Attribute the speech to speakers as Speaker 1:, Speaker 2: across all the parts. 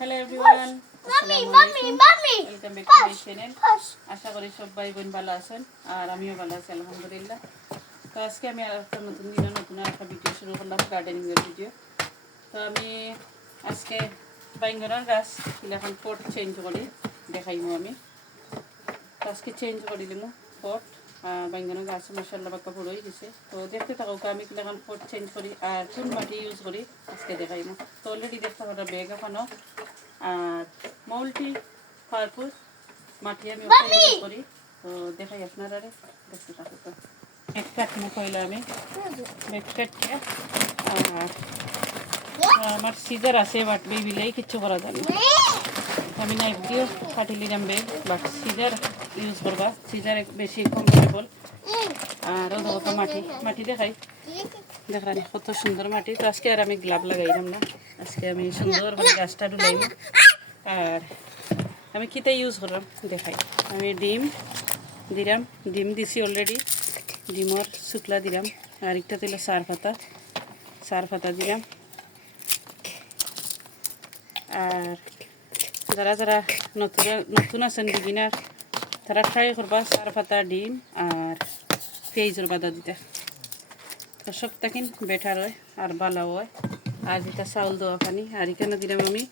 Speaker 1: Hello everyone. Welcome back to channel আশা করি সবাই বোন ভালো আছেন আর আমিও ভালো আছি আলহামদুলিল্লাহ। তো আজকে আমি আর একটা নতুন দিনে নতুন একটা ভিডিও শুরু করলাম গার্ডেনিংয়ের ভিডিও তো আমি আজকে বাইঙ্গনের গাছ এখন পট চেঞ্জ করি দেখাইমু আমি। আজকে চেঞ্জ করে দিলাম পট বাইঙ্গনের গাছ মশলা বাক্কা হয়ে গেছে তো দেখতে থাকো আমি এখন পট চেঞ্জ করি আর কোন মাটি ইউজ করি আজকে দেখাইমু। তো অলরেডি দেখতে পারো ব্যাগ এখনও আর মৌলটি পারপুর মাটি আমি use করি। তো দেখাই আপনারা রে দেখতে থাকো তো। এক কাটমু কইলে আমি। এক কাটকে আর আমার সিজার আছে বাট বেবিলাই কিচ্ছু করা যাবে না। আমি নাইফ দিয়েও কাটি নিলাম বেগ বাট সিজার ইউজ করবা সিজার বেশি কমফোর্টেবল আর কত মাটি মাটি দেখাই। দেখানি কত সুন্দর মাটি। তো আজকে আর আমি গ্লাভ লাগাইলাম না। আজকে আমি সুন্দর করে গাছটা ডুলাইম আর আমি কিতা ইউজ করলাম? দেখাই। আমি ডিম দিলাম। ডিম দিছি অলরেডি ডিমর শুকলা দিলাম। আর একটা দিল সার পাতা। সার পাতা দিলাম। আর যারা যারা নতুন নতুন আছেন বিগিনার তারা ট্রাই করবা সার পাতা ডিম আর পেঁয়াজের বাদা দিতে তো সব তাকিন বেটার হয় আর ভালো হয় আর যেটা চাউল দেওয়া পানি আর এখানে দিলাম আমি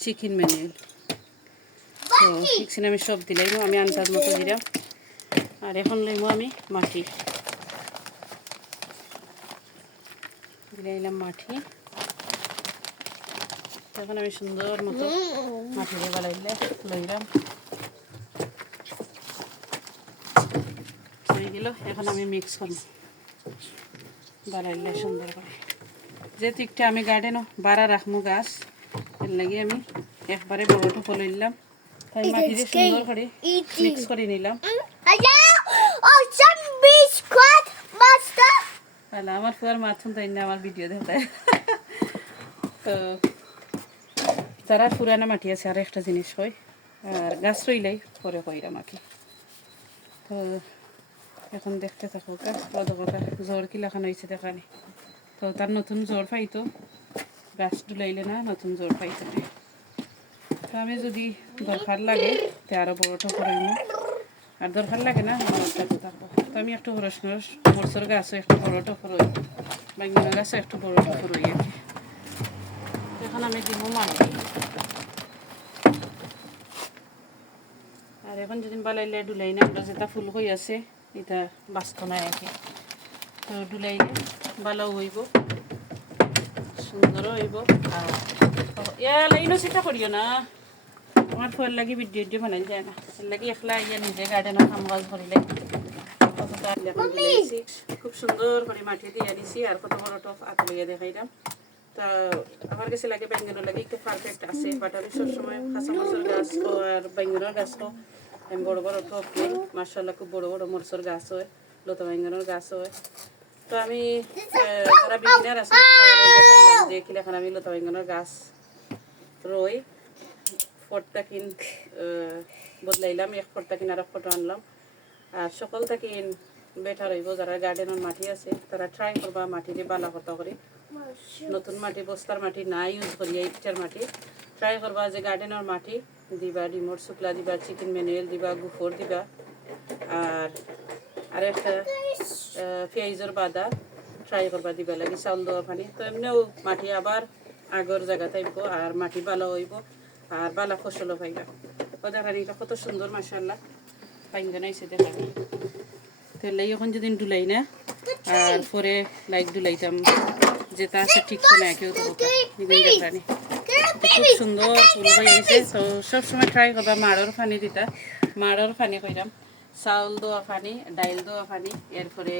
Speaker 1: চিকেন ম্যানুয়েল তো এখানে আমি সব দিলাম আমি আন্দাজ মতো দিলাম আর এখন লইব আমি মাটি দিলাইলাম মাটি তখন আমি সুন্দর মতো মাটি দিয়ে বানাইলে লইলাম হয়ে গেল এখন আমি মিক্স করব। বাড়াইলে সুন্দর করে। যেহেতু একটা আমি গার্ডেনও বাড়া রাখব গাছ এর লাগি আমি একবারে বড়টো ফলাইলাম তাই মাটি দিয়ে সুন্দর করে মিক্স করে নিলাম. তাহলে আমার ফুয়ার মাথুন তাই না আমার ভিডিও দেখায় তো যারা পুরানা মাটি আছে আর একটা জিনিস হয় আর গাছ রইলেই পরে কইরা মাটি তো এখন দেখতে থাকো কথা, জ্বর কি লেখানো হয়েছে দেখানি। তো তার নতুন জ্বর পাইতো গাছ ডুলাইলে না, নতুন জ্বর পাইতো না। তো আমি যদি দরকার লাগে, তে আরও বড়টা নিই আর দরকার লাগে না থাকব। তো আমি একটু হরস নরস মরসর গাছও একটু বড় টফর হই বেঙ্গনা গাছও একটু বড় টফর হই আর কি। এখন আমি দিব মাটি। আর এখন যদি বালাইলে ডুলাই না আমরা যেটা ফুল হয়ে আছে এটা বাঁচত না আর কি। তো ডুলাইলে ভালো হইব সুন্দর হইব। আর ইয়া লাইনও চিন্তা করিও না। আমার ফুয়ের লাগি ভিডিও ভিডিও বানাই যায় না। লাগি একলা ইয়া নিজে গার্ডেনের কাম কাজ করিলে। খুব সুন্দর করে মাটি দিয়ে আনিছি আর কত বড় টপ আত লইয়া দেখাইলাম তা আমার কাছে লাগে বেঙ্গনের লাগে একটু পারফেক্ট আছে। বাট আমি সবসময় কাঁচা মরচর গাছ আর বেঙ্গনের গাছ আমি বড় বড় টপ নেই মার্শাল্লাহ খুব বড় বড় মরচর গাছ হয় লতা বেঙ্গনের গাছ হয়। তো আমি যারা বিগিনার আছে যে কিলাখান আমি লতা বেঙ্গনের গাছ রই। ফটটা কিন বদলাইলাম, এক ফটটা কিন আর ফটো আনলাম। আর সকল কিন বেটার হইব যারা গার্ডেনের মাটি আছে, তারা ট্রাই করবা মাটিতে বালা কত করে। নতুন মাটি, বস্তার মাটি না ইউজ করি ইটার মাটি। ট্রাই করবা যে গার্ডেনের মাটি দিবা ডিমোর শুকলা দিবা চিকেন ম্যানুয়েল দিবা গুফর দিবা। আর আর একটা পেঁয়াজের বাদা ট্রাই করবা দিবা লাগে, চাউল দেওয়া পানি। তো এমনিও মাটি আবার আগর জায়গা থাকব আর মাটি ভালো হইব, আর বালা ফসলও পাইবা। ও দেখা কত সুন্দর মাসাল্লাহ পাইঙ্গা নাইছে দেখা তাহলে এখন যদি ডুলাই না, আর পরে লাইক ডুলাইতাম যেটা আছে ঠিক না কেউ তো দেখানি খুব সুন্দর ফুল হয়ে আইছে তো সবসময় ট্রাই করবা মাড়র পানি দিতা। মাড়র পানি কইরাম। চাউল দেওয়া পানি ডাইল দেওয়া পানি এরপরে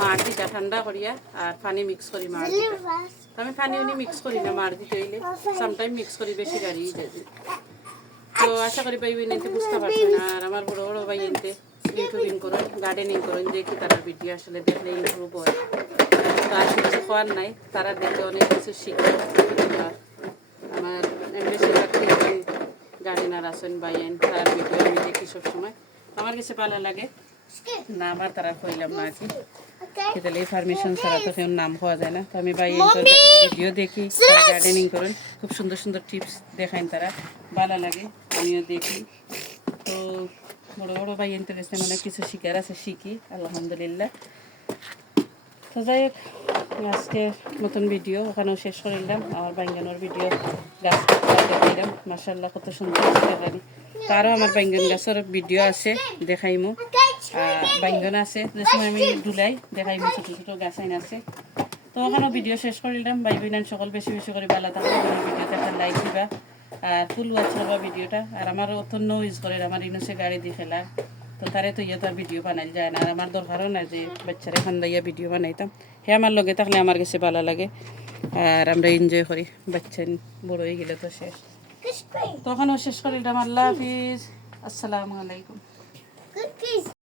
Speaker 1: মার দিতা ঠান্ডা করিয়া আর পানি মিক্স করি মার আমি পানি উনি মিক্স করি না মার দিতে হইলে। সামটাইম মিক্স করি বেশি গাড়ি যাবে তো আশা করি ভাই এনতে বুঝতে পারছেন আর আমার বড় বড় ভাই এনতে ইউটিউবিং করেন গার্ডেনিং করেন দেখি তারা ভিডিও আসলে দেখলে ইমপ্রুভ হয়। তো আর কিছু খাওয়ার নাই তারা দেখে অনেক কিছু শিখে আমার বেশিরভাগ গার্ডেনার আছেন বাইন তার ভিডিও আমি দেখি সবসময়। আমার কাছে ভালো লাগে। না আবার তারা কইলাম না আর কি। সেটালে পারমিশন ছাড়া তো কেউ নাম যায় না। তো আমি! ভিডিও দেখি গার্ডেনিং করেন। খুব সুন্দর সুন্দর টিপস দেখাইন তারা। ভালো লাগে আমিও দেখি। তো বড় বড় ভাই ইন্টারেস্টে মানে কিছু শিকার আছে শিখি। আলহামদুলিল্লাহ। তো যাই হোক আজকে নতুন ভিডিও ওখানেও শেষ করে নিলাম। আমার বাইঙ্গানোর ভিডিও গাছ দেখাইলাম মাসাল্লাহ কত সুন্দর তারও আমার বাইঙ্গন গাছের ভিডিও আছে, দেখাইমু। আর বাইঙ্গন আছে, যে সময় আমি দুলাই, দেখাইমু ছোটো ছোটো গাছ আইন আছে। তো ওখানেও ভিডিও শেষ করে নিলাম। বাই বোন সকল বেশি বেশি করে ভালো থাকবে ভিডিওতে একটা লাইক দিবা। আর ফুল করবা ভিডিওটা। আর আমার অতন্য ইউজ করে, আমার ইনুসে গাড়ি দিয়ে ফেলা। তো তারে তো ইয়ে তো ভিডিও বানাই যায় না আর আমার দরকারও না যে বাচ্চারা খান্দাইয়া ভিডিও বানাইতাম হে আমার লগে থাকলে আমার কাছে ভালো লাগে আর আমরা এনজয় করি বাচ্চা বড় হয়ে গেলে তো শেষ. তখনও শেষ করিলাম আল্লাহ হাফিজ আসসালামু আলাইকুম